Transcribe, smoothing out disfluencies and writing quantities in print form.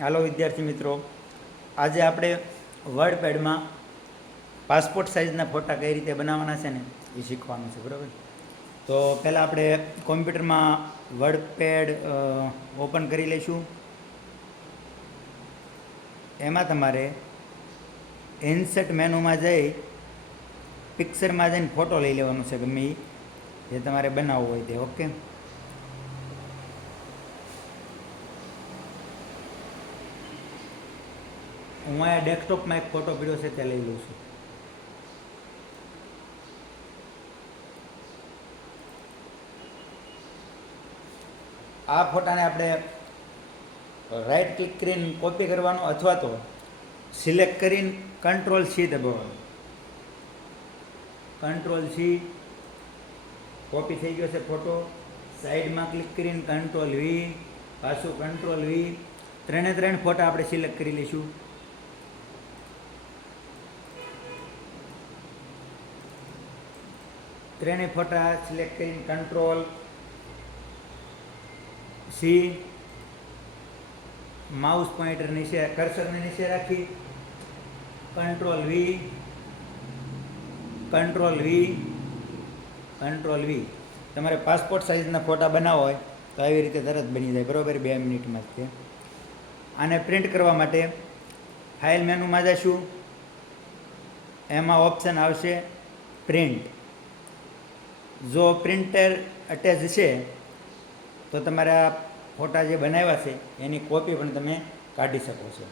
હાલો વિદ્યાર્થી મિત્રો, આજે આપણે વર્ડપેડમાં પાસપોર્ટ સાઇઝના ફોટા કઈ રીતે બનાવવાના છે ને એ શીખવાનું છે. બરાબર, તો પહેલાં આપણે કોમ્પ્યુટરમાં વર્ડપેડ ઓપન કરી લઈશું. એમાં તમારે ઇન્સર્ટ મેનુમાં જઈ પિક્ચરમાં જઈને ફોટો લઈ લેવાનો છે ગમે એ જે તમારે બનાવવો હોય તે. ઓકે, હું અહીંયા ડેસ્કટોપમાં એક ફોટો પીડ્યો છે તે લઈ લઉં છું. આ ફોટાને આપણે રાઈટ ક્લિક કરીને કોપી કરવાનો અથવા તો સિલેક્ટ કરીને કંટ્રોલ સી દબાવવાનું. કંટ્રોલ સી, કોપી થઈ ગયો છે ફોટો. સાઈડમાં ક્લિક કરીને કંટ્રોલ વી, પાછું કંટ્રોલ વી. ત્રણે ફોટા આપણે સિલેક્ટ કરી લઈશું. ત્રણેય ફોટા સિલેક્ટ કરીને કંટ્રોલ સી, માઉસ પોઇન્ટર નીચે કર્સરને નીચે રાખી control V, control V, control V. તમારે પાસપોર્ટ સાઇઝના ફોટા બનાવવા હોય તો આવી રીતે તરત બની જાય. બરાબર, 2 મિનિટમાં જ તે. આને પ્રિન્ટ કરવા માટે ફાઇલ મેનુમાં જઈશું. એમાં ઓપ્શન આવશે પ્રિન્ટ. જો પ્રિન્ટર અટેચ છે તો તમારા ફોટા જે બનાવ્યા છે એની કોપી પણ તમે કાઢી શકો છો.